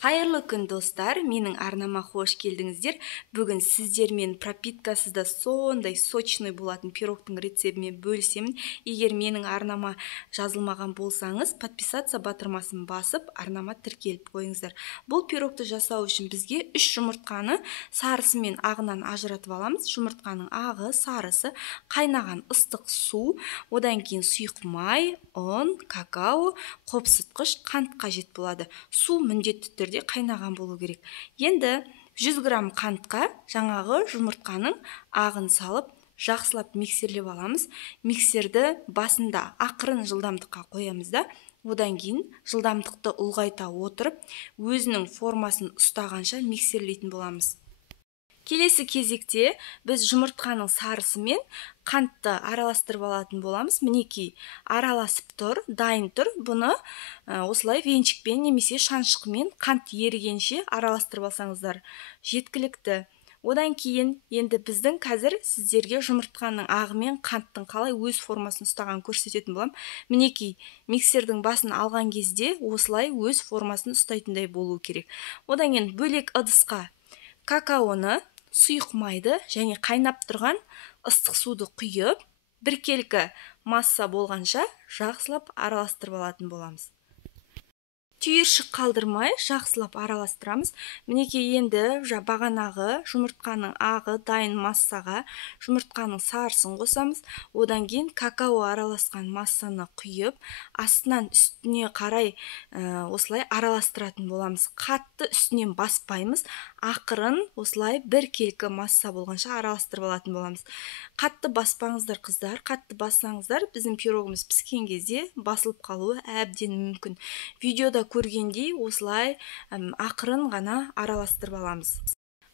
Қайырлы күн достар, менің арнама қош келдіңіздер. Бүгін сіздермен пропиткасызда сондай сочный болатын пирогтың рецебімен бөлісемін. Егер менің арнама жазылмаған болсаңыз, подписаться батырмасын басып, арнама тіркеліп қойыңыздар. Бұл пирогты жасау үшін бізге 3 жұмыртқаны сарысы мен ағынан ажыратып аламыз. Жұмыртқаның ағы, сарысы, қайнаған ыстық су, одан кейін сұйық май, ұн, какао, қопсытқыш, қант қажет болады. Су міндетті түрде қайнаған болу керек. Енді 100 грамм қантқа жаңағы жұмыртқаның ағын салып, жақсылап миксерлеп аламыз. Миксерді басында ақырын жылдамдыққа қоямыз да, одан кейін жылдамдықты ұлғайта отырып, өзінің формасын ұстағанша миксерлейтін боламыз. Келесі кезекте біз жұмыртқаның сарысы мен қантты араластырып алатын боламыз. Мінекей араласып тұр, дайын тұр. Бұны осылай венчикпен немесе шаншқымен қант ерігенше араластырып алсаңыздар жеткілікті. Одан кейін енді біздің қазір сіздерге жұмыртқаның ағы мен қанттың қалай өз формасын ұстаған көрсететін болам. Мінекей миксердің басын алған кезде осылай өз формасын ұстайтындай болу керек. Одан кейін бөлек ыдысқа какаоны, сұйық майды және қайнап тұрған ыстық суды құйып, біркелкі масса болғанша жақсылап араластырып алатын боламыз. Түйіршік қалдырмай жақсылап араластырамыз. Мінекей енді бағанағы жұмыртқаның ағы дайын массаға жұмыртқаның сарысын қосамыз. Одан кейін какао араласқан массаны құйып, астынан үстіне қарай осылай араластыратын боламыз. Қатты үстінен баспаймыз. Ақырын осылай біркелкі масса болғанша араластырып алатын боламыз. Қатты баспаңыздар қыздар, қатты бассаңыздар біздің пирогымыз піскен кезде басылып қалуы әбден мүмкін. Видеода көргендей осылай ақырын ғана араластырып аламыз.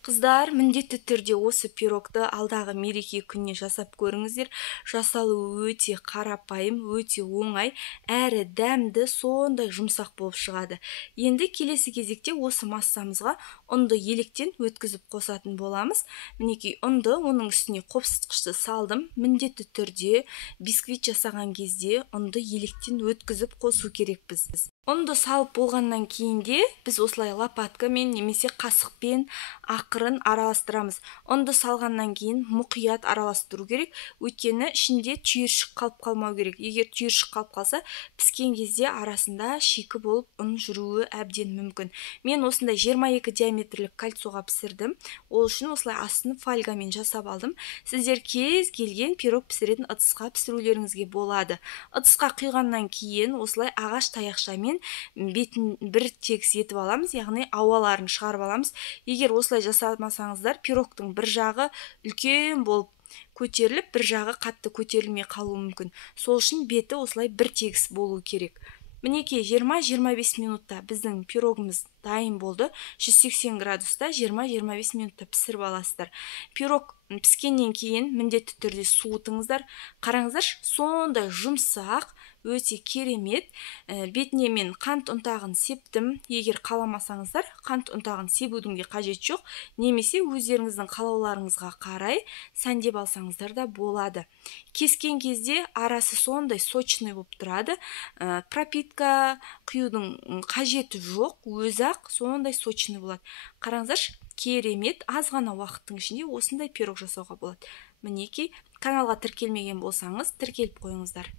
Қыздар, міндетті түрде осы пирогты алдағы мереке күніне жасап көріңіздер. Жасалуы өте қарапайым, өте оңай, әрі дәмді, сондай жұмсақ болып шығады. Енді келесі кезекте осы массамызға ұнды електен өткізіп қосатын боламыз. Мінекей ұнды, оның үстіне қопсытқышты салдым. Міндетті түрде бисквит жасаған кезде ұнды електен өткізіп қосу керекпіз. Ұнды салып болғаннан кейінде біз осылай лопаткамен немесе қасықпен ақырын араластырамыз. Ұнды салғаннан кейін мұқият араластыру керек, өйткені ішінде түйіршік қалып қалмау керек. Егер түйіршік қалып қалса, піскен кезде арасында шикі болып ұн жүруі әбден мүмкін. Мен осындай 22 диаметрлік кольцоға пісірдім. Ол үшін осылай астын фольгамен жасап алдым. Сіздер кез келген пирог пісіретін ыдысқа пісірулеріңізге болады. Ыдысқа құйғаннан кейін осылай ағаш таяқшамен бетін бір тегіс етіп аламыз, яғни ауаларын шығарып аламыз. Егер осылай жасамасаңыздар, пирогтың бір жағы үлкен болып көтеріліп, бір жағы қатты көтерілмей қалуы мүмкін. Сол үшін беті осылай бір тегіс болу керек. Мінекей 20-25 минутта біздің пирогымыз дайын болды. 180 градуста 20-25 минутта пісіріп аласыздар. Пирог піскеннен кейін міндетті түрде суытыңыздар. Қараңыздар, сондай жұмсақ, өте керемет. Бетіне мен қант ұнтағын септім. Егер қаламасаңыздар, қант ұнтағын себудің де қажет жоқ. Немесе өздеріңіздің қалауларыңызға қарай сәндеп алсаңыздар да болады. Кескен кезде арасы сондай сочный болып тұрады. Пропитка құюдың қажеті жоқ, өзі-ақ сондай сочный болады. Қараңыздар, керемет, аз ғана уақыттың ішінде осындай пирог жасауға болады. Мінекей, каналға тіркелмеген болсаңыз, тіркеліп қойыңыздар.